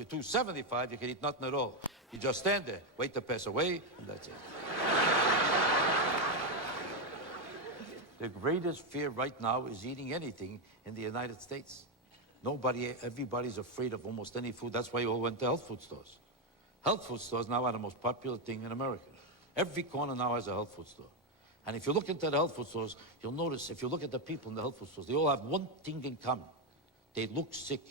You're 275, you can eat nothing at all. You just stand there, wait to pass away, and that's it. The greatest fear right now is eating anything in the United States. Everybody's afraid of almost any food. That's why you all went to health food stores. Health food stores now are the most popular thing in America. Every corner now has a health food store. And if you look into the health food stores, you'll notice, if you look at the people in the health food stores, they all have one thing in common. They look sick.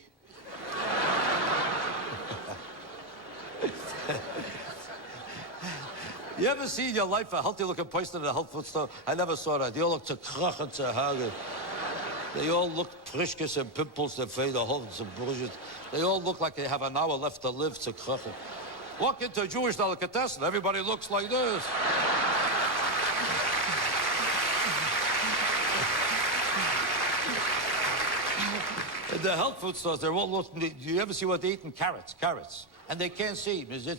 You ever see in your life a healthy-looking person in a health food store? I never saw that. They all look zerkrachen, zerhagen. They all look prischkes and pimples, their face, the whole bullshit. They all look like they have an hour left to live, zerkrachen. Walk into a Jewish delicatessen, everybody looks like this. In the health food stores, they're all looking. Do you ever see what they eat in carrots? Carrots. And they can't see. They're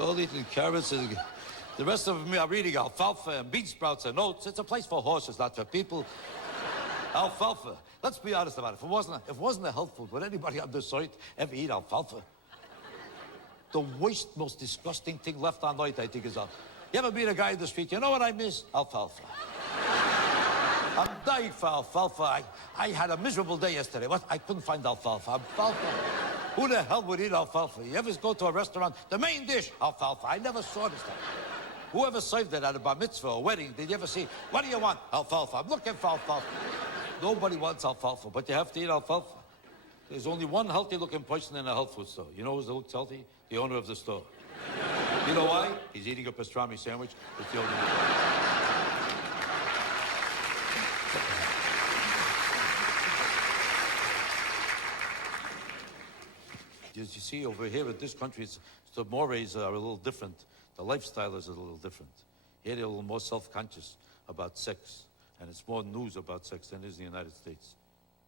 all eating carrots. And the rest of them are reading alfalfa and bean sprouts and oats. It's a place for horses, not for people. Alfalfa. Let's be honest about it. If it wasn't a health food, would anybody on this earth ever eat alfalfa? The worst, most disgusting thing left on earth, I think, is alfalfa. You ever meet a guy in the street? You know what I miss? Alfalfa. I'm dying for alfalfa. I had a miserable day yesterday. What? I couldn't find alfalfa. Alfalfa. Who the hell would eat alfalfa? You ever go to a restaurant? The main dish, alfalfa. I never saw this stuff. Whoever served it at a bar mitzvah or wedding, did you ever see, what do you want? Alfalfa. I'm looking for alfalfa. Nobody wants alfalfa, but you have to eat alfalfa. There's only one healthy-looking person in a health food store. You know who looks healthy? The owner of the store. You know why? He's eating a pastrami sandwich. It's the only one. As you see over here in this country, the mores are a little different. The lifestyle is a little different. Here they're a little more self-conscious about sex, and it's more news about sex than it is in the United States.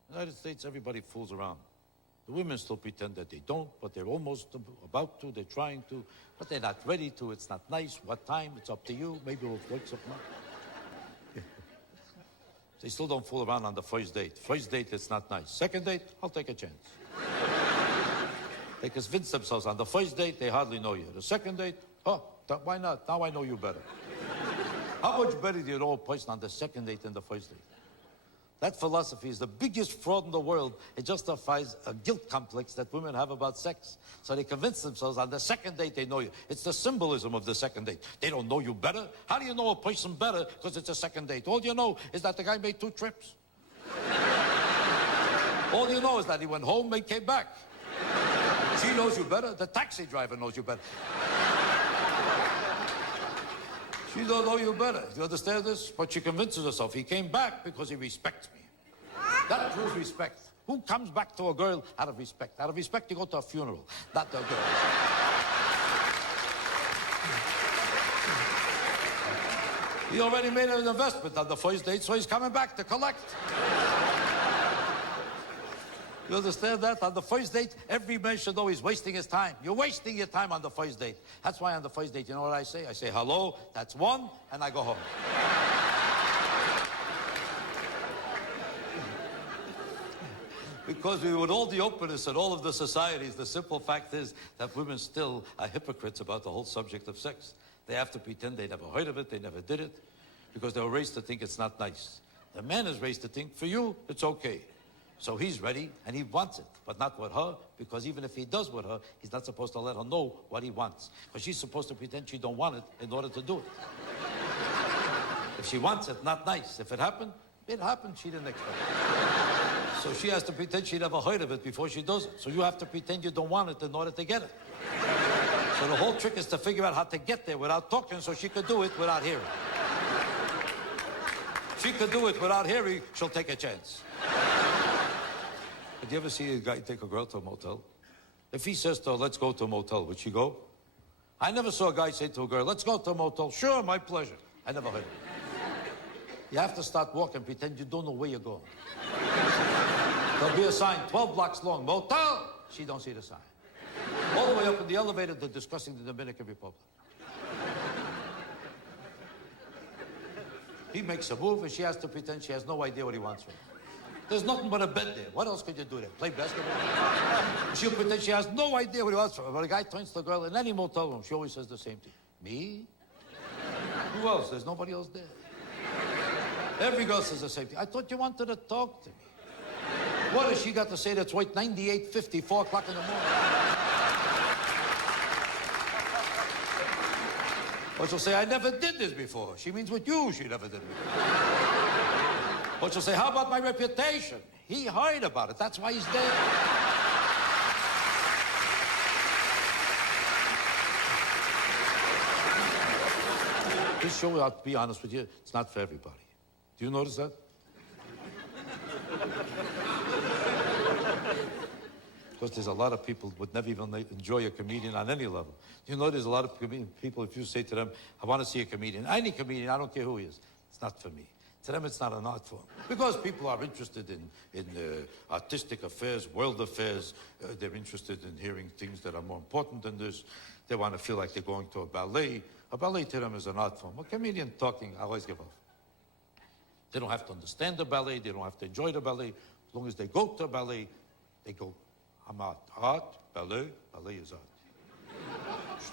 In the United States, everybody fools around. The women still pretend that they don't, but they're almost about to, they're trying to, but they're not ready to. It's not nice. What time? It's up to you. Maybe we'll wake something up. They still don't fool around on the first date. First date, it's not nice. Second date, I'll take a chance. They convince themselves on the first date, they hardly know you. The second date, oh, why not? Now I know you better. How much better do you know a person on the second date than the first date? That philosophy is the biggest fraud in the world. It justifies a guilt complex that women have about sex. So they convince themselves on the second date they know you. It's the symbolism of the second date. They don't know you better. How do you know a person better because it's a second date? All you know is that the guy made 2 trips. All you know is that he went home and came back. She knows you better. The taxi driver knows you better. She don't know you better. Do you understand this? But she convinces herself he came back because he respects me. That proves respect. Who comes back to a girl out of respect? Out of respect, you go to a funeral, not to a girl. He already made an investment on the first date, so he's coming back to collect. You understand that? On the first date, every man should know he's wasting his time. You're wasting your time on the first date. That's why on the first date, you know what I say? I say, hello, that's one, and I go home. Because with all the openness in all of the societies, the simple fact is that women still are hypocrites about the whole subject of sex. They have to pretend they never heard of it, they never did it, because they were raised to think it's not nice. The man is raised to think, for you, it's okay. So he's ready, and he wants it, but not with her, because even if he does with her, he's not supposed to let her know what he wants, because she's supposed to pretend she don't want it in order to do it. If she wants it, not nice. If it happened, she didn't expect it. So she has to pretend she never heard of it before she does it. So you have to pretend you don't want it in order to get it. So the whole trick is to figure out how to get there without talking so she could do it without hearing. If she could do it without hearing, she'll take a chance. Did you ever see a guy take a girl to a motel? If he says to her, let's go to a motel, would she go? I never saw a guy say to a girl, let's go to a motel. Sure, my pleasure. I never heard it. You have to start walking, pretend you don't know where you're going. There'll be a sign, 12 blocks long, motel. She don't see the sign. All the way up in the elevator, they're discussing the Dominican Republic. He makes a move, and she has to pretend she has no idea what he wants from her. There's nothing but a bed there. What else could you do there? Play basketball? She'll pretend she has no idea what he wants from her. But a guy turns to the girl in any motel room, she always says the same thing. Me? Who else? There's nobody else there. Every girl says the same thing. I thought you wanted to talk to me. What has she got to say that's worth 98.50, 4 o'clock in the morning? Or she'll say, I never did this before. She means with you, she never did it before. Or she'll say, how about my reputation? He heard about it. That's why he's dead. This show, I'll be honest with you, it's not for everybody. Do you notice that? Because there's a lot of people who would never even enjoy a comedian on any level. You know, there's a lot of people, if you say to them, I want to see a comedian, any comedian, I don't care who he is, it's not for me. To them, it's not an art form. Because people are interested in artistic affairs, world affairs. They're interested in hearing things that are more important than this. They want to feel like they're going to a ballet. A ballet to them is an art form. A comedian talking, I always give up. They don't have to understand the ballet. They don't have to enjoy the ballet. As long as they go to a ballet, they go, I'm art. Art, ballet, ballet is art.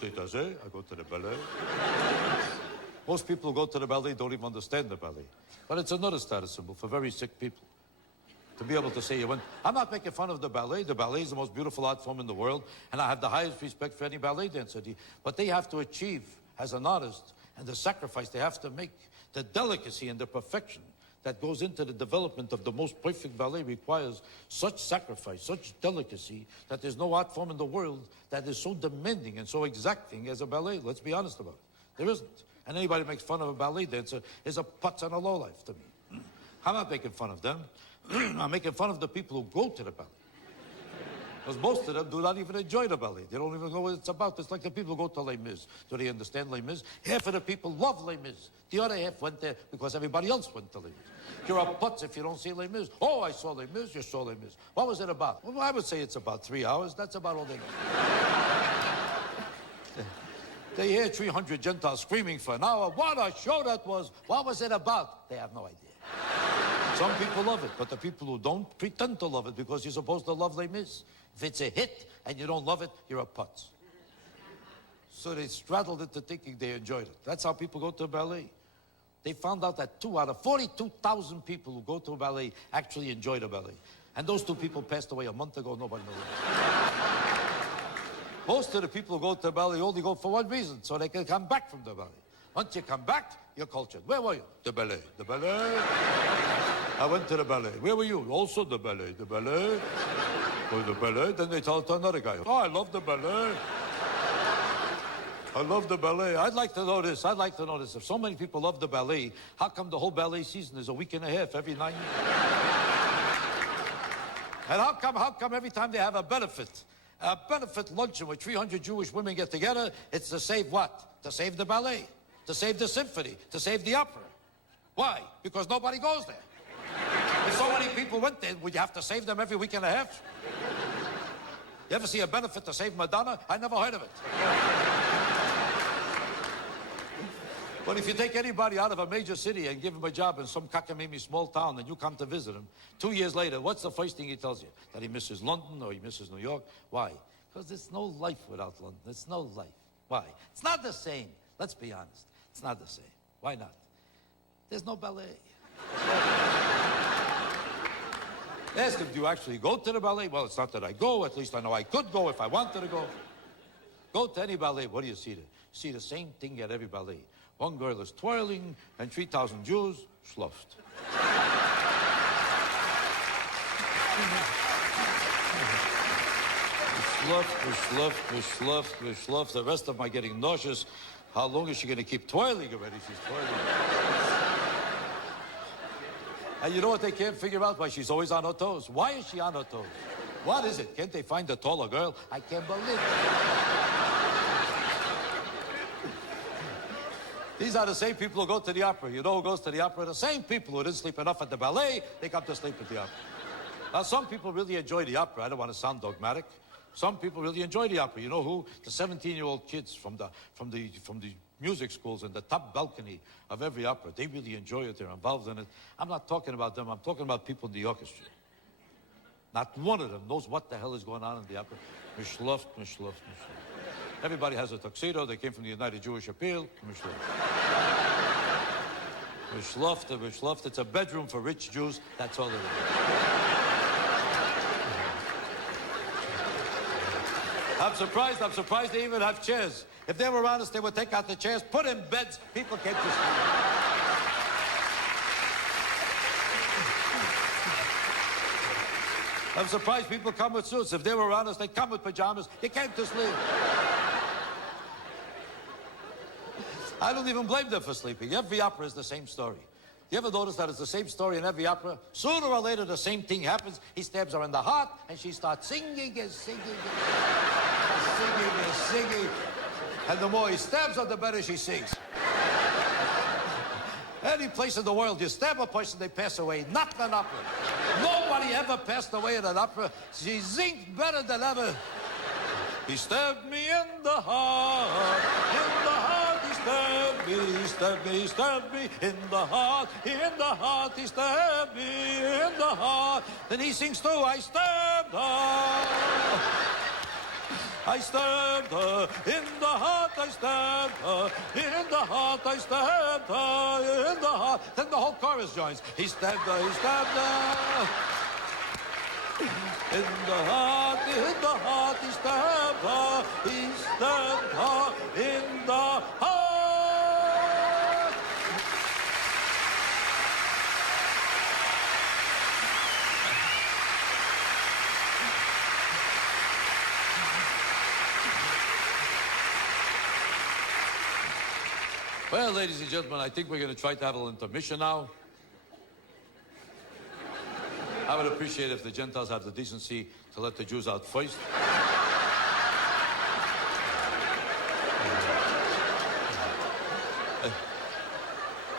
I go to the ballet. Most people who go to the ballet don't even understand the ballet. But it's another status symbol for very sick people. To be able to say, I'm not making fun of the ballet. The ballet is the most beautiful art form in the world, and I have the highest respect for any ballet dancer. What they have to achieve as an artist, and the sacrifice they have to make, the delicacy and the perfection that goes into the development of the most perfect ballet requires such sacrifice, such delicacy, that there's no art form in the world that is so demanding and so exacting as a ballet. Let's be honest about it. There isn't. And anybody who makes fun of a ballet dancer is a putz and a lowlife to me. I'm not making fun of them. I'm making fun of the people who go to the ballet. Because most of them do not even enjoy the ballet. They don't even know what it's about. It's like the people who go to Les Mis. Do they understand Les Mis? Half of the people love Les Mis. The other half went there because everybody else went to Les Mis. You're a putz if you don't see Les Mis. Oh, I saw Les Mis. You saw Les Mis. What was it about? Well, I would say it's about 3 hours. That's about all they know. They hear 300 Gentiles screaming for an hour. What a show that was. What was it about? They have no idea. Some people love it, but the people who don't pretend to love it because you're supposed to love Les Mis. If it's a hit and you don't love it, you're a putz. So they straddled into thinking they enjoyed it. That's how people go to a ballet. They found out that 2 out of 42,000 people who go to a ballet actually enjoy the ballet. And those 2 people passed away a month ago, nobody knows. Most of the people who go to the ballet only go for one reason, so they can come back from the ballet. Once you come back, you're cultured. Where were you? The ballet. The ballet. I went to the ballet. Where were you? Also the ballet. The ballet. Go to the ballet. Then they tell it to another guy. Oh, I love the ballet. I love the ballet. I'd like to know this. I'd like to know this. If so many people love the ballet, how come the whole ballet season is a week and a half every 9 years? And how come every time they have a benefit luncheon where 300 Jewish women get together, it's to save what? To save the ballet, to save the symphony, to save the opera. Why? Because nobody goes there. If so many people went there, would you have to save them every week and a half? You ever see a benefit to save Madonna? I never heard of it. But if you take anybody out of a major city and give him a job in some cockamamie small town and you come to visit him, 2 years later, what's the first thing he tells you? That he misses London or he misses New York? Why? Because there's no life without London. There's no life. Why? It's not the same. Let's be honest. It's not the same. Why not? There's no ballet. Ask him, do you actually go to the ballet? Well, it's not that I go. At least I know I could go if I wanted to go. Go to any ballet. What do you see there? You see the same thing at every ballet. One girl is twirling, and 3,000 Jews schluffed. We schluffed. The rest of them are getting nauseous. How long is she going to keep twirling already? She's twirling. And you know what they can't figure out? Why she's always on her toes. Why is she on her toes? What is it? Can't they find a taller girl? I can't believe it. These are the same people who go to the opera. You know who goes to the opera? The same people who didn't sleep enough at the ballet, they come to sleep at the opera. Now, some people really enjoy the opera. I don't want to sound dogmatic. Some people really enjoy the opera. You know who? The 17-year-old kids from the music schools in the top balcony of every opera. They really enjoy it. They're involved in it. I'm not talking about them. I'm talking about people in the orchestra. Not one of them knows what the hell is going on in the opera. Mishluft, mishluft, mishluft. Everybody has a tuxedo. They came from the United Jewish Appeal. Mishluft, mishluft. It's a bedroom for rich Jews. That's all it is. I'm surprised they even have chairs. If they were honest, they would take out the chairs, put in beds, people came to sleep. I'm surprised people come with suits. If they were honest, they'd come with pajamas. You came to sleep. I don't even blame them for sleeping. Every opera is the same story. You ever notice that it's the same story in every opera? Sooner or later, the same thing happens. He stabs her in the heart, and she starts singing and singing and singing. And the more he stabs her, the better she sings. Any place in the world, you stab a person, they pass away. Not an opera. Nobody ever passed away in an opera. She sings better than ever. He stabbed me in the heart, in the heart. He stabbed me, he stabbed me, he stabbed me in the heart, he stabbed me in the heart. Then he sings too, I stabbed her. I stabbed her in the heart, I stabbed her in the heart, I stabbed her in the heart. Then the whole chorus joins. He stabbed her, he stabbed her. In the heart, he stabbed her in the heart. Well, ladies and gentlemen, I think we're going to try to have a little intermission now. I would appreciate if the Gentiles have the decency to let the Jews out first.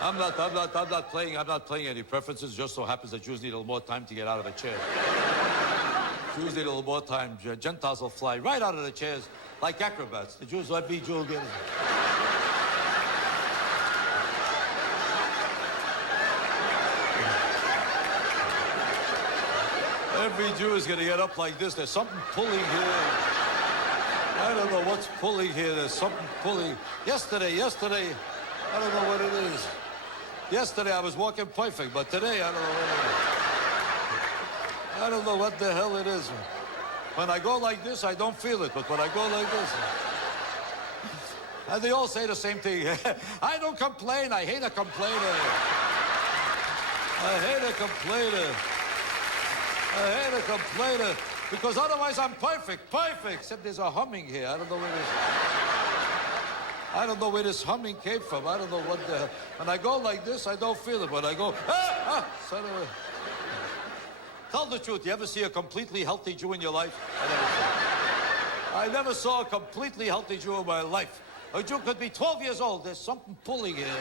I'm not playing any preferences. Just so happens that Jews need a little more time to get out of the chair. Jews need a little more time. Gentiles will fly right out of the chairs like acrobats. The Jews let me Jew get it. Every Jew is going to get up like this. There's something pulling here. I don't know what's pulling here. There's something pulling. Yesterday, I don't know what it is. Yesterday I was walking perfect, but today I don't know what it is. I don't know what the hell it is. When I go like this, I don't feel it, but when I go like this... And they all say the same thing. I don't complain. I hate a complainer. I hate a complainer. I hate a complainer, because otherwise I'm perfect, except there's a humming here. I don't know where this... I don't know where this humming came from. I don't know what the hell. When I go like this, I don't feel it. When I go, son of a... Tell the truth, you ever see a completely healthy Jew in your life? I never saw a completely healthy Jew in my life. A Jew could be 12 years old. There's something pulling here.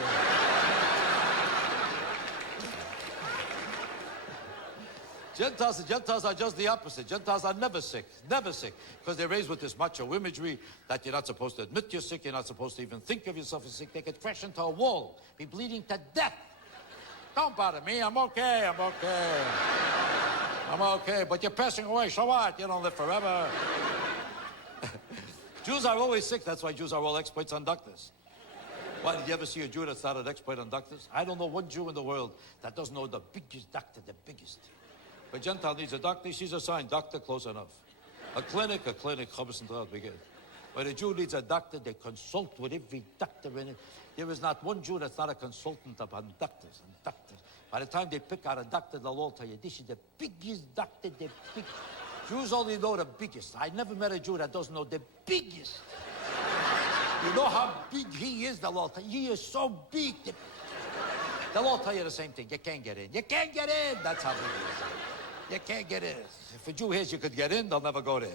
Gentiles are just the opposite. Gentiles are never sick, because they're raised with this macho imagery that you're not supposed to admit you're sick, you're not supposed to even think of yourself as sick. They could crash into a wall, be bleeding to death. Don't bother me, I'm okay. I'm okay, but you're passing away, so what? You don't live forever. Jews are always sick, that's why Jews are all experts on doctors. Why, did you ever see a Jew that's not an expert on doctors? I don't know one Jew in the world that doesn't know the biggest doctor, the biggest. If a Gentile needs a doctor, he sees a sign, doctor, close enough. A clinic, begin. When a Jew needs a doctor, they consult with every doctor in it. There is not one Jew that's not a consultant upon doctors and doctors. By the time they pick out a doctor, they'll all tell you, this is the biggest doctor, the biggest. Jews only know the biggest. I never met a Jew that doesn't know the biggest. You know how big he is, they'll all tell you, he is so big. They'll all tell you the same thing, you can't get in. You can't get in, that's how big he is. You can't get in. If a Jew hears you could get in, they'll never go there.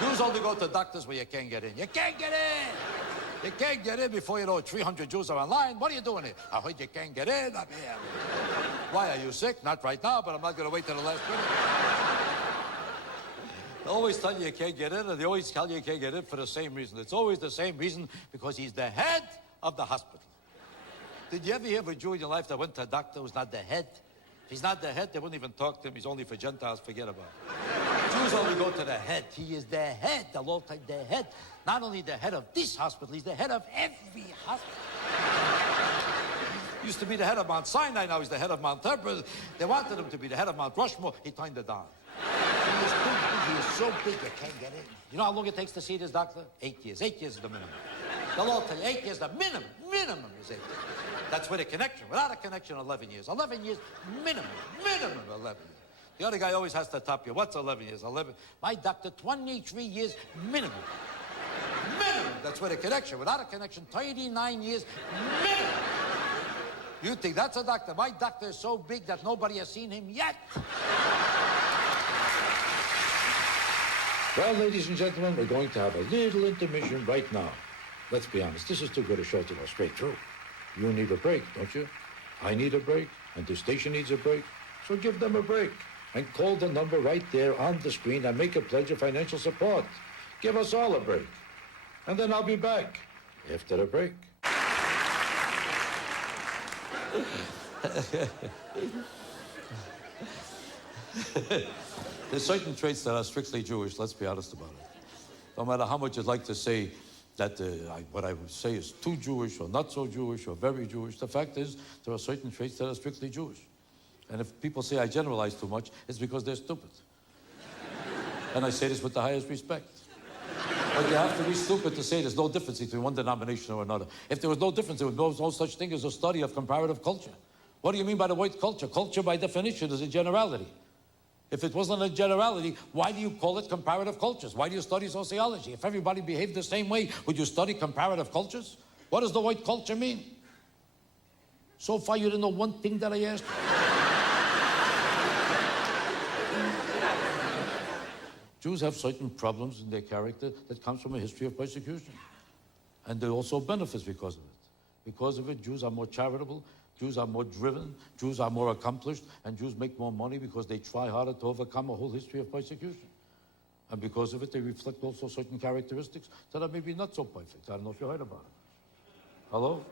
Jews only go to doctors where you can't get in. You can't get in! You can't get in before you know 300 Jews are online. What are you doing here? I heard you can't get in. I'm here. Why, are you sick? Not right now, but I'm not going to wait till the last minute. They always tell you can't get in, and they always tell you can't get in for the same reason. It's always the same reason, because he's the head of the hospital. Did you ever hear of a Jew in your life that went to a doctor who's not the head? If he's not the head, they wouldn't even talk to him. He's only for Gentiles. Forget about it. Jews only go to the head. He is the head, the Lord, the head. Not only the head of this hospital, he's the head of every hospital. Used to be the head of Mount Sinai, now he's the head of Mount Everest. They wanted him to be the head of Mount Rushmore. He turned it down. He is too big. He is so big you can't get in. You know how long it takes to see this doctor? 8 years. 8 years is the minimum. They'll all tell you 8 years, the minimum. Minimum is 8 years. That's with a connection. Without a connection, 11 years. 11 years, minimum. Minimum 11 years. The other guy always has to top you. What's 11 years? 11. My doctor, 23 years, minimum. Minimum. That's with a connection. Without a connection, 39 years, minimum. You think that's a doctor? My doctor is so big that nobody has seen him yet. Well, ladies and gentlemen, we're going to have a little intermission right now. Let's be honest, this is too good a show to go straight through. You need a break, don't you? I need a break, and the station needs a break. So give them a break. And call the number right there on the screen and make a pledge of financial support. Give us all a break. And then I'll be back after the break. There's certain traits that are strictly Jewish, let's be honest about it. No matter how much you'd like to say that what I would say is too Jewish or not so Jewish or very Jewish, the fact is there are certain traits that are strictly Jewish. And if people say I generalize too much, it's because they're stupid. And I say this with the highest respect. But you have to be stupid to say there's no difference between one denomination or another. If there was no difference, there was no such thing as a study of comparative culture. What do you mean by the word culture? Culture, by definition, is a generality. If it wasn't a generality, why do you call it comparative cultures? Why do you study sociology? If everybody behaved the same way, would you study comparative cultures? What does the word culture mean? So far, you didn't know one thing that I asked you. Jews have certain problems in their character that comes from a history of persecution. And there are also benefits because of it. Because of it, Jews are more charitable, Jews are more driven, Jews are more accomplished, and Jews make more money because they try harder to overcome a whole history of persecution. And because of it, they reflect also certain characteristics that are maybe not so perfect. I don't know if you heard about it. Hello?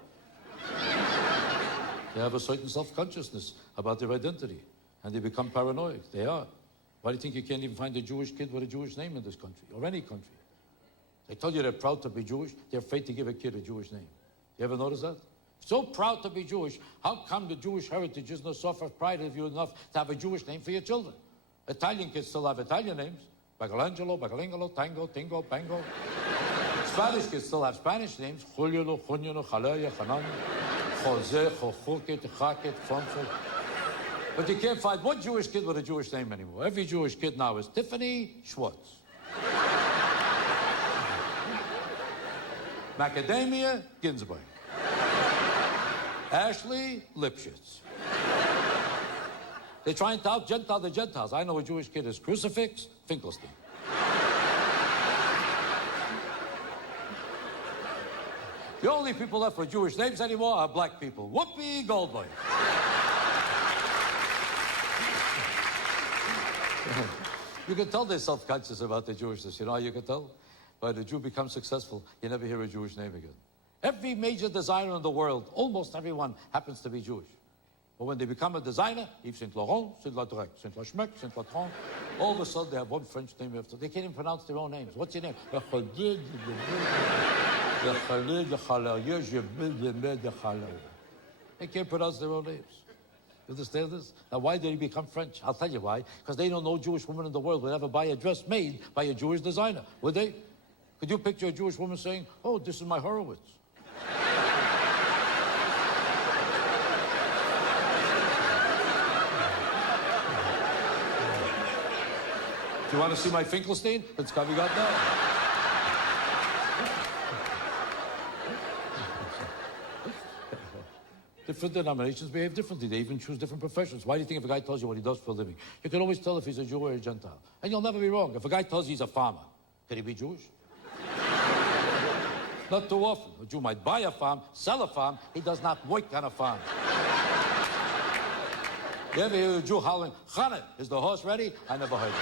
They have a certain self-consciousness about their identity, and they become paranoid. They are. Why do you think you can't even find a Jewish kid with a Jewish name in this country, or any country? They tell you they're proud to be Jewish, they're afraid to give a kid a Jewish name. You ever notice that? So proud to be Jewish, how come the Jewish heritage is no source of pride of you enough to have a Jewish name for your children? Italian kids still have Italian names. Michelangelo, Michelangelo, Tango, Tingo, Pango. Spanish kids still have Spanish names. Julio, Junio, Jalea, Hanan, Jose, Jojuket, Jaket, Fonfo. But you can't find one Jewish kid with a Jewish name anymore. Every Jewish kid now is Tiffany Schwartz. Macadamia Ginsburg. Ashley Lipschitz. They try and out-Gentile the Gentiles. I know a Jewish kid is Crucifix Finkelstein. The only people left with Jewish names anymore are black people. Whoopi Goldberg. You can tell they're self-conscious about their Jewishness. You know how you can tell? When a Jew becomes successful, you never hear a Jewish name again. Every major designer in the world, almost everyone, happens to be Jewish. But when they become a designer, Yves Saint Laurent, Saint Laurent, Saint Lachmec, Saint Laurent, all of a sudden they have one French name after. They can't even pronounce their own names. What's your name? They can't pronounce their own names. You understand this? Now, why did he become French? I'll tell you why. Because they don't know Jewish woman in the world would ever buy a dress made by a Jewish designer, would they? Could you picture a Jewish woman saying, oh, this is my Horowitz? Do you want to see my Finkelstein? It's coming out now. Different denominations behave differently. They even choose different professions. Why do you think if a guy tells you what he does for a living? You can always tell if he's a Jew or a Gentile. And you'll never be wrong. If a guy tells you he's a farmer, can he be Jewish? Not too often. A Jew might buy a farm, sell a farm. He does not work on a farm. You ever hear a Jew howling, Chana, is the horse ready? I never heard it.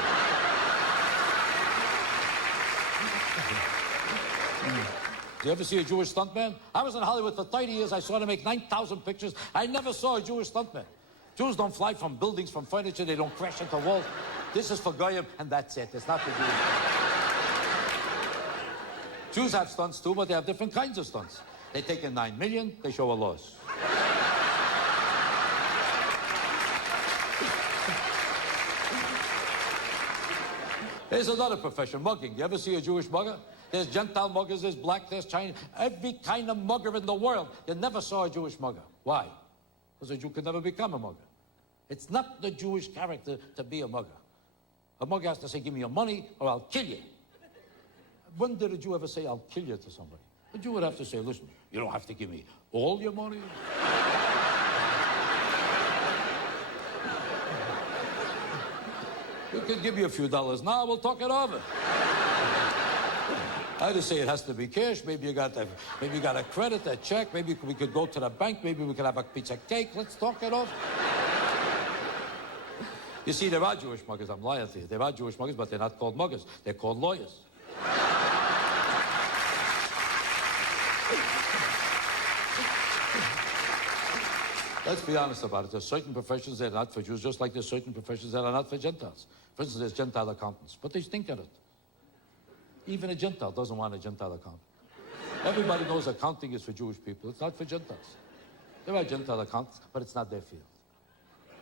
Do you ever see a Jewish stuntman? I was in Hollywood for 30 years. I saw them make 9,000 pictures. I never saw a Jewish stuntman. Jews don't fly from buildings, from furniture. They don't crash into walls. This is for Goyim, and that's it. It's not for Jews. Jews have stunts too, but they have different kinds of stunts. They take in 9 million, they show a loss. There's another profession, mugging. You ever see a Jewish mugger? There's Gentile muggers, there's black, there's Chinese, every kind of mugger in the world. You never saw a Jewish mugger. Why? Because a Jew could never become a mugger. It's not the Jewish character to be a mugger. A mugger has to say, give me your money or I'll kill you. When did a Jew ever say, I'll kill you to somebody? A Jew would have to say, listen, you don't have to give me all your money. We could give you a few dollars now, we'll talk it over. I just say it has to be cash. Maybe you got a credit, a check. Maybe we could go to the bank. Maybe we could have a piece of cake. Let's talk it over. You see, there are Jewish muggers. I'm lying to you. There are Jewish muggers, but they're not called muggers. They're called lawyers. Let's be honest about it. There's certain professions that are not for Jews, just like there's certain professions that are not for Gentiles. For instance, there's Gentile accountants, but they stink at it. Even a Gentile doesn't want a Gentile accountant. Everybody knows accounting is for Jewish people. It's not for Gentiles. There are Gentile accountants, but it's not their field.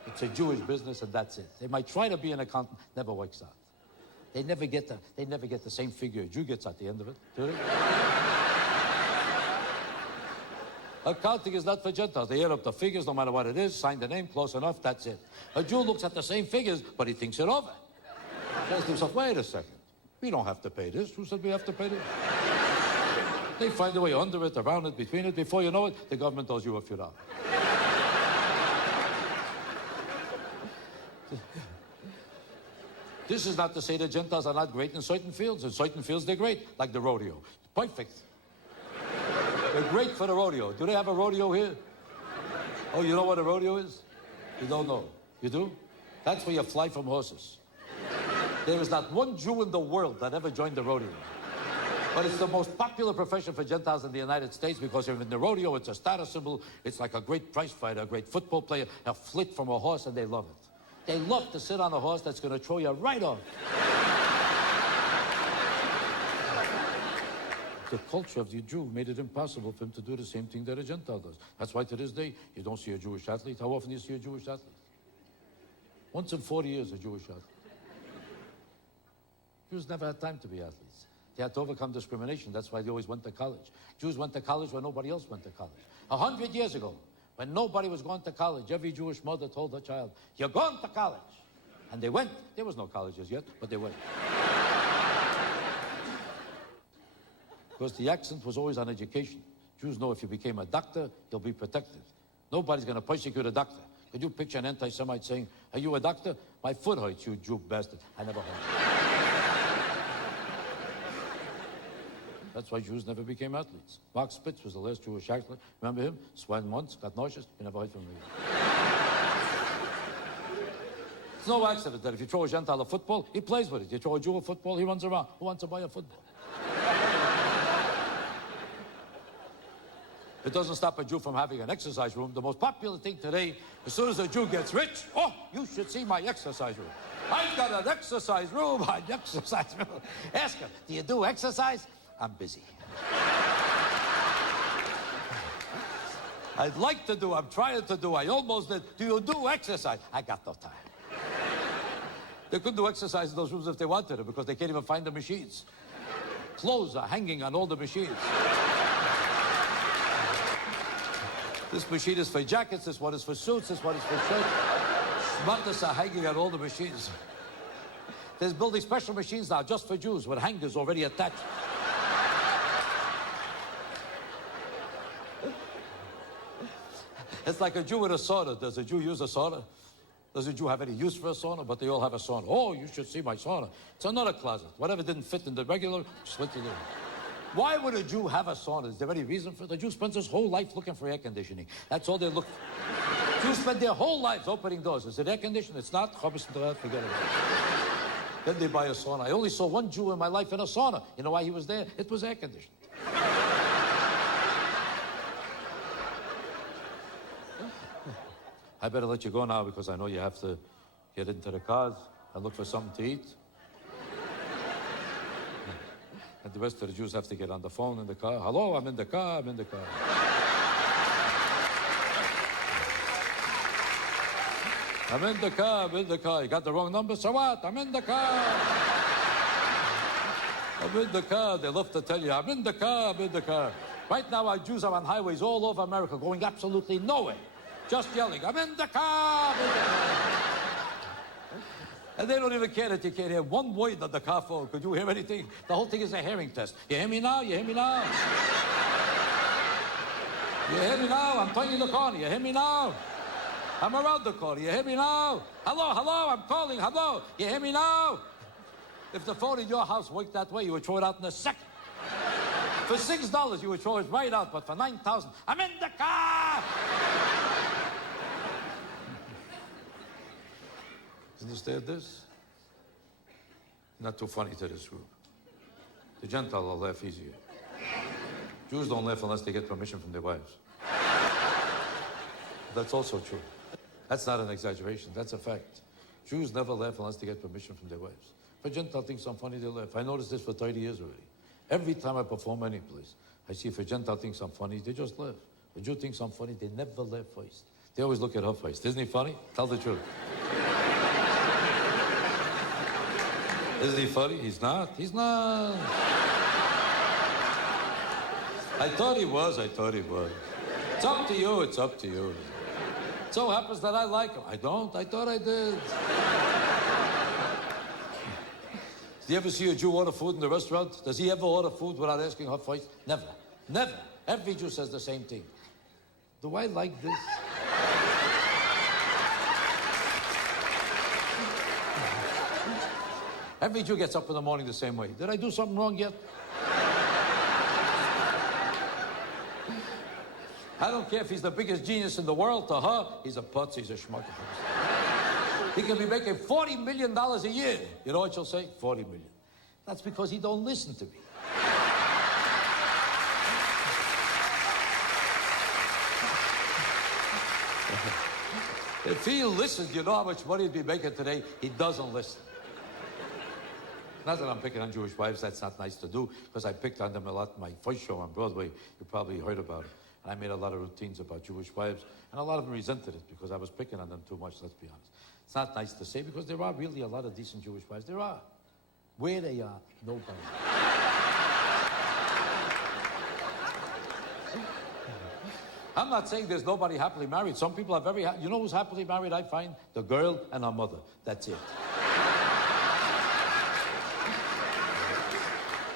It's a Jewish business, and that's it. They might try to be an accountant, never works out. They never get the same figure a Jew gets at the end of it, do they? Accounting is not for Gentiles. They add up the figures, no matter what it is, sign the name, close enough, that's it. A Jew looks at the same figures, but he thinks it over. Says to himself, wait a second. We don't have to pay this. Who said we have to pay this? They find a way under it, around it, between it. Before you know it, the government owes you a few dollars. This is not to say that Gentiles are not great in certain fields. In certain fields, they're great, like the rodeo. Perfect. They're great for the rodeo. Do they have a rodeo here? Oh, you know what a rodeo is? You don't know. You do? That's where you fly from horses. There is not one Jew in the world that ever joined the rodeo. But it's the most popular profession for Gentiles in the United States because in the rodeo, it's a status symbol. It's like a great prize fighter, a great football player, a flit from a horse, and they love it. They love to sit on a horse that's going to throw you right off. The culture of the Jew made it impossible for him to do the same thing that a Gentile does. That's why to this day, you don't see a Jewish athlete. How often do you see a Jewish athlete? Once in 40 years, a Jewish athlete. Jews never had time to be athletes. They had to overcome discrimination. That's why they always went to college. Jews went to college when nobody else went to college. 100 years ago, when nobody was going to college, every Jewish mother told her child, you're going to college. And they went. There was no colleges yet, but they went. Because the accent was always on education. Jews know if you became a doctor, you'll be protected. Nobody's going to persecute a doctor. Could you picture an anti-Semite saying, are you a doctor? My foot hurts, you Jew bastard. I never heard. That's why Jews never became athletes. Mark Spitz was the last Jewish athlete. Remember him? Swam once, got nauseous, you never heard from him again. It's no accident that if you throw a Gentile a football, he plays with it. You throw a Jew a football, he runs around. Who wants to buy a football? It doesn't stop a Jew from having an exercise room. The most popular thing today, as soon as a Jew gets rich, oh, you should see my exercise room. I've got an exercise room, an exercise room. Ask him, do you do exercise? I'm busy. I'd like to do, I'm trying to do, I almost did. Do you do exercise? I got no time. They couldn't do exercise in those rooms if they wanted to because they can't even find the machines. Clothes are hanging on all the machines. This machine is for jackets, this one is for suits, this one is for shirts. Schmutters are hanging on all the machines. There's building special machines now just for Jews with hangers already attached. It's like a Jew with a sauna. Does a Jew use a sauna? Does a Jew have any use for a sauna? But they all have a sauna. Oh, you should see my sauna. It's another closet. Whatever didn't fit in the regular, just went to the... Why would a Jew have a sauna? Is there any reason for it? The Jew spends his whole life looking for air conditioning. That's all they look for. Jews spend their whole lives opening doors. Is it air conditioning? It's not. Forget about it. Then they buy a sauna. I only saw one Jew in my life in a sauna. You know why he was there? It was air conditioned. I better let you go now because I know you have to get into the cars and look for something to eat. And the rest of the Jews have to get on the phone in the car. Hello, I'm in the car, I'm in the car. I'm in the car, I'm in the car. You got the wrong number, so what? I'm in the car. I'm in the car. They love to tell you, I'm in the car, I'm in the car. Right now, our Jews are on highways all over America going absolutely nowhere. Just yelling, I'm in the car, I'm in the car. And they don't even care that you can't hear one word on the car phone. Could you hear anything? The whole thing is a hearing test. You hear me now? You hear me now? You hear me now? I'm turning the corner. You hear me now? I'm around the corner. You hear me now? Hello, hello, I'm calling. Hello. You hear me now? If the phone in your house worked that way, you would throw it out in a second. For $6, you would throw it right out, but for $9,000, I'm in the car! Understand this? Not too funny to this group. The Gentile will laugh easier. Jews don't laugh unless they get permission from their wives. That's also true. That's not an exaggeration, that's a fact. Jews never laugh unless they get permission from their wives. If a Gentile thinks I'm funny, they laugh. I noticed this for 30 years already. Every time I perform any place, I see if a Gentile thinks I'm funny, they just laugh. If a Jew thinks I'm funny, they never laugh first. They always look at her first. Isn't he funny? Tell the truth. Isn't he funny? He's not. He's not. I thought he was. I thought he was. It's up to you. It's up to you. It so happens that I like him. I don't. I thought I did. Do you ever see a Jew order food in the restaurant? Does he ever order food without asking her first? Never. Never. Every Jew says the same thing. Do I like this? Every Jew gets up in the morning the same way. Did I do something wrong yet? I don't care if he's the biggest genius in the world. To her, he's a putz, he's a schmuck. He can be making $40 million a year. You know what she'll say? 40 million. That's because he don't listen to me. If he listened, you know how much money he'd be making today? He doesn't listen. Not that I'm picking on Jewish wives, that's not nice to do, because I picked on them a lot in my first show on Broadway. You probably heard about it. And I made a lot of routines about Jewish wives, and a lot of them resented it because I was picking on them too much, let's be honest. It's not nice to say, because there are really a lot of decent Jewish wives. There are. Where they are, nobody. I'm not saying there's nobody happily married. Some people are very happy. You know who's happily married, I find? The girl and her mother. That's it.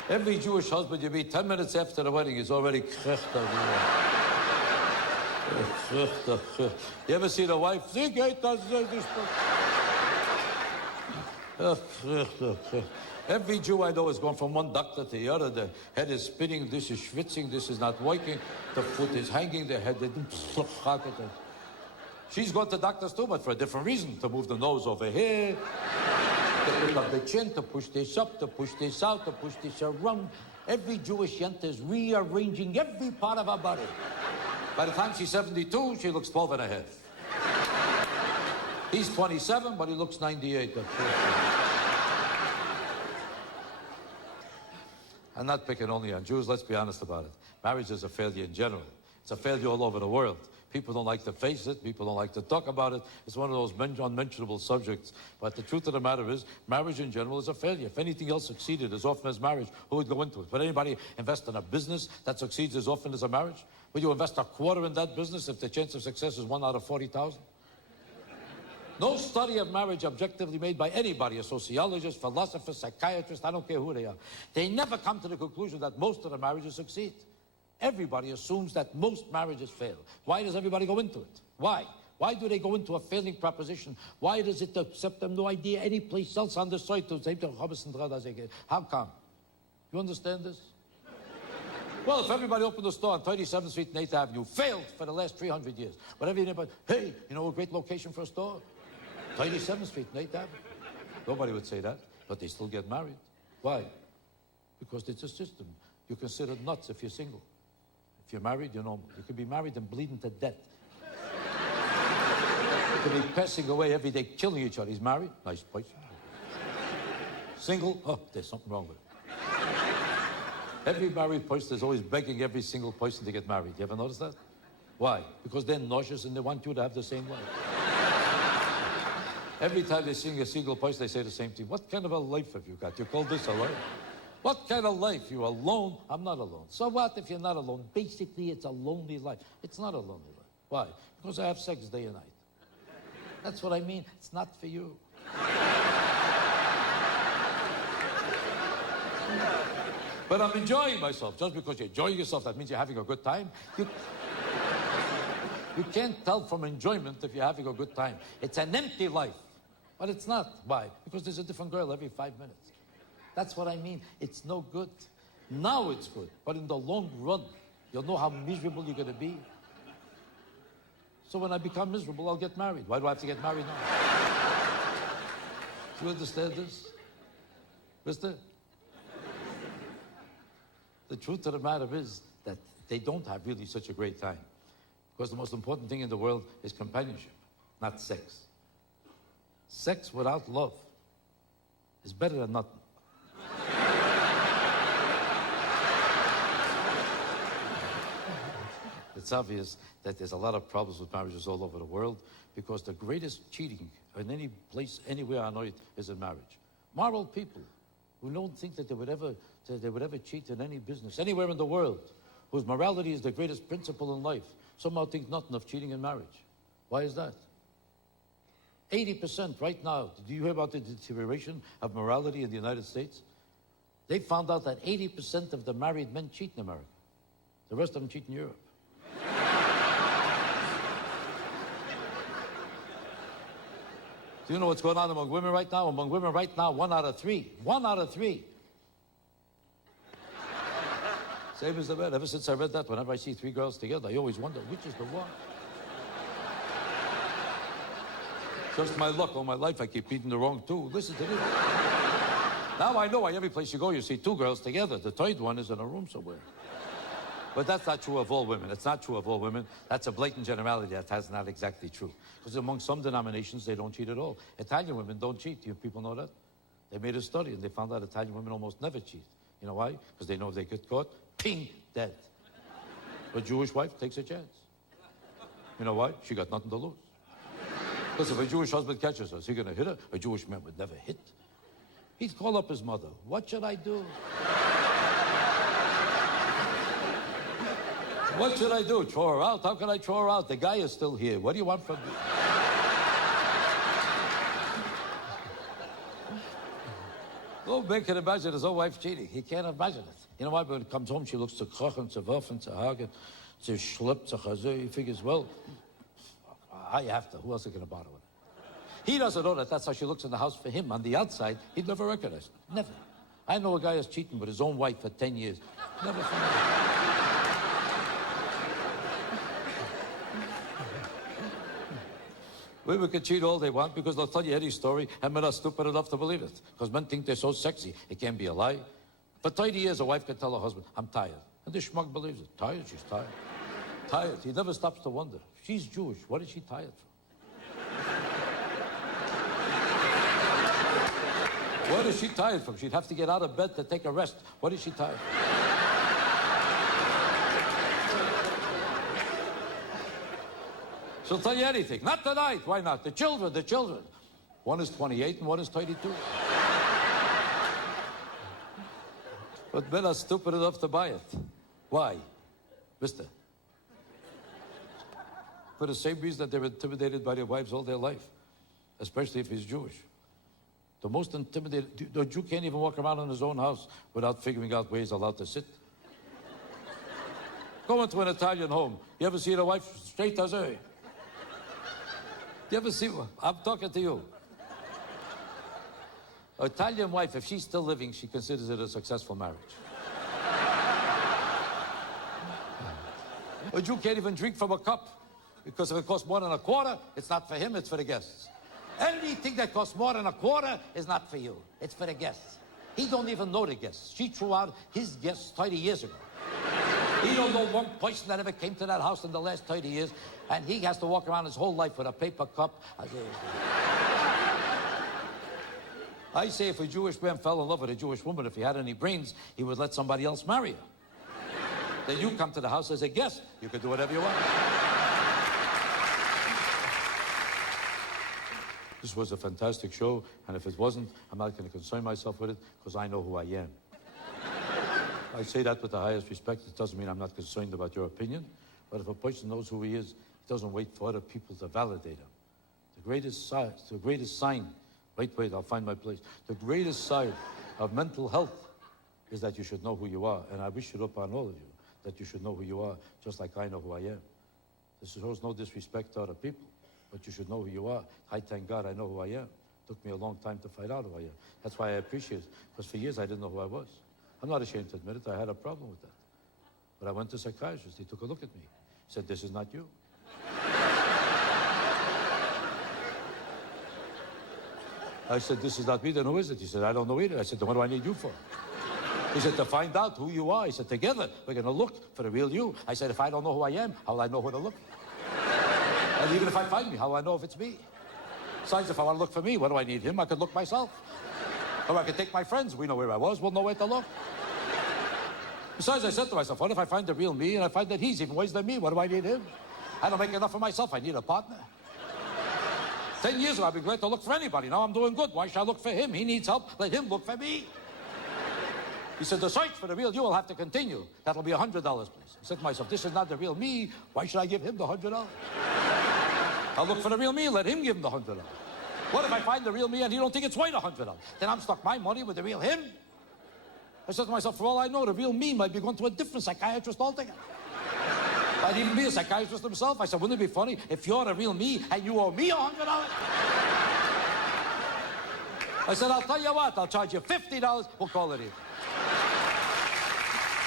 Every Jewish husband you meet 10 minutes after the wedding is already... You ever see the wife? Every Jew I know is going from one doctor to the other. The head is spinning, this is schwitzing, this is not working. The foot is hanging, the head... She's going to doctors too, but for a different reason. To move the nose over here, to pick up the chin, to push this up, to push this out, to push this around. Every Jewish yenta is rearranging every part of her body. By the time she's 72, she looks 12 and a half. He's 27, but he looks 98. I'm not picking only on Jews, let's be honest about it. Marriage is a failure in general. It's a failure all over the world. People don't like to face it. People don't like to talk about it. It's one of those unmentionable subjects. But the truth of the matter is, marriage in general is a failure. If anything else succeeded as often as marriage, who would go into it? Would anybody invest in a business that succeeds as often as a marriage? Would you invest a quarter in that business if the chance of success is 1 out of 40,000? No study of marriage objectively made by anybody, a sociologist, philosopher, psychiatrist, I don't care who they are. They never come to the conclusion that most of the marriages succeed. Everybody assumes that most marriages fail. Why does everybody go into it? Why? Why do they go into a failing proposition? Why does it accept them no idea any place else on the site to say how come? You understand this? Well, if everybody opened a store on 37th Street and 8th Avenue, failed for the last 300 years. Whatever anybody, hey, you know a great location for a store? 37th Street and 8th Avenue. Nobody would say that, but they still get married. Why? Because it's a system. You're considered nuts if you're single. If you're married, you're normal. You could be married and bleeding to death. Could be passing away every day, killing each other. He's married, nice place. Single, oh, there's something wrong with it. Every married person is always begging every single person to get married. You ever notice that? Why? Because they're nauseous and they want you to have the same life. Every time they see a single person, they say the same thing. What kind of a life have you got? You call this a life? What kind of life? You're alone? I'm not alone. So what if you're not alone? Basically, it's a lonely life. It's not a lonely life. Why? Because I have sex day and night. That's what I mean. It's not for you. But I'm enjoying myself. Just because you're enjoying yourself, that means you're having a good time. You can't tell from enjoyment if you're having a good time. It's an empty life. But it's not. Why? Because there's a different girl every 5 minutes. That's what I mean. It's no good. Now it's good. But in the long run, you'll know how miserable you're going to be. So when I become miserable, I'll get married. Why do I have to get married now? Do you understand this? Mister? The truth of the matter is that they don't have really such a great time. Because the most important thing in the world is companionship, not sex. Sex without love is better than nothing. It's obvious that there's a lot of problems with marriages all over the world because the greatest cheating in any place, anywhere on earth, is in marriage. Moral people who don't think that they would ever cheat in any business, anywhere in the world, whose morality is the greatest principle in life, somehow think nothing of cheating in marriage. Why is that? 80% right now, do you hear about the deterioration of morality in the United States? They found out that 80% of the married men cheat in America. The rest of them cheat in Europe. Do you know what's going on among women right now? Among women right now, 1 out of 3. 1 out of 3. Same as the man. Ever since I read that, whenever I see 3 girls together, I always wonder, which is the one? Just my luck. All my life, I keep beating the wrong 2. Listen to this. Now I know why every place you go, you see 2 girls together. The third one is in a room somewhere. But that's not true of all women. It's not true of all women. That's a blatant generality. That's not exactly true. Because among some denominations, they don't cheat at all. Italian women don't cheat. You people know that? They made a study, and they found out Italian women almost never cheat. You know why? Because they know if they get caught, ping, dead. A Jewish wife takes a chance. You know why? She got nothing to lose. Because if a Jewish husband catches her, is he going to hit her? A Jewish man would never hit. He'd call up his mother. What should I do? What should I do? Throw her out? How can I throw her out? The guy is still here. What do you want from me? No man can imagine his own wife cheating. He can't imagine it. You know why? When he comes home, she looks to kochen, to werfen, to hagen, to schlip, to chazoo. He figures, well, I have to. Who else is going to bother with it? He doesn't know that that's how she looks in the house for him. On the outside, he'd never recognize it. Never. I know a guy who's cheating with his own wife for 10 years. Never found out. Women can cheat all they want because they'll tell you any story and men are stupid enough to believe it. Because men think they're so sexy, it can't be a lie. For 30 years, a wife can tell her husband, I'm tired. And this schmuck believes it. Tired? She's tired. Tired. He never stops to wonder. She's Jewish. What is she tired from? What is she tired from? She'd have to get out of bed to take a rest. What is she tired from? She'll tell you anything. Not tonight. Why not? The children, the children. One is 28 and one is 32. But men are stupid enough to buy it. Why? Mister? For the same reason that they're intimidated by their wives all their life. Especially if he's Jewish. The most intimidated... The Jew can't even walk around in his own house without figuring out where he's allowed to sit. Go into an Italian home. You ever see the wife straight as her? You ever see one? I'm talking to you. An Italian wife, if she's still living, she considers it a successful marriage. A Jew can't even drink from a cup because if it costs more than a quarter, it's not for him, it's for the guests. Anything that costs more than a quarter is not for you. It's for the guests. He don't even know the guests. She threw out his guests 30 years ago. He don't know one person that ever came to that house in the last 30 years, and he has to walk around his whole life with a paper cup. I say if a Jewish man fell in love with a Jewish woman, if he had any brains, he would let somebody else marry her. Then you come to the house as a guest. You can do whatever you want. This was a fantastic show, and if it wasn't, I'm not going to concern myself with it, because I know who I am. I say that with the highest respect. It doesn't mean I'm not concerned about your opinion, but if a person knows who he is, he doesn't wait for other people to validate him. The greatest sign, wait, I'll find my place. The greatest sign of mental health is that you should know who you are, and I wish it upon all of you, that you should know who you are, just like I know who I am. This shows no disrespect to other people, but you should know who you are. I thank God I know who I am. It took me a long time to find out who I am. That's why I appreciate it, because for years I didn't know who I was. I'm not ashamed to admit it, I had a problem with that. But I went to a psychiatrist, he took a look at me. He said, this is not you. I said, this is not me, then who is it? He said, I don't know either. I said, then what do I need you for? He said, to find out who you are. He said, together, we're gonna look for the real you. I said, if I don't know who I am, how will I know who to look for? And even if I find me, how will I know if it's me? Besides, if I want to look for me, what do I need him? I could look myself. Or I could take my friends. We know where I was. We'll know where to look. Besides, I said to myself, what if I find the real me and I find that he's even worse than me? What do I need him? I don't make enough for myself. I need a partner. 10 years ago, I'd be glad to look for anybody. Now I'm doing good. Why should I look for him? He needs help. Let him look for me. He said, the search for the real you will have to continue. That'll be $100, please. I said to myself, this is not the real me. Why should I give him the $100? I'll look for the real me and let him give him the $100. What if I find the real me and he don't think it's worth $100? Then I'm stuck my money with the real him. I said to myself, for all I know, the real me might be going to a different psychiatrist altogether. Might even be a psychiatrist himself. I said, wouldn't it be funny if you're the real me and you owe me $100? I said, I'll tell you what, I'll charge you $50. We'll call it even.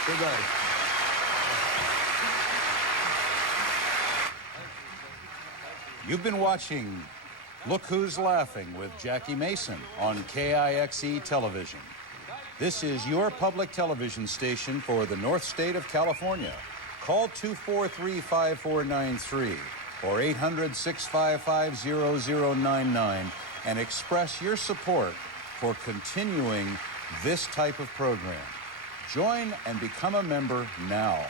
Good night. You've been watching Look Who's Laughing with Jackie Mason on KIXE Television. This is your public television station for the North State of California. Call 243-5493 or 800-655-0099 and express your support for continuing this type of program. Join and become a member now.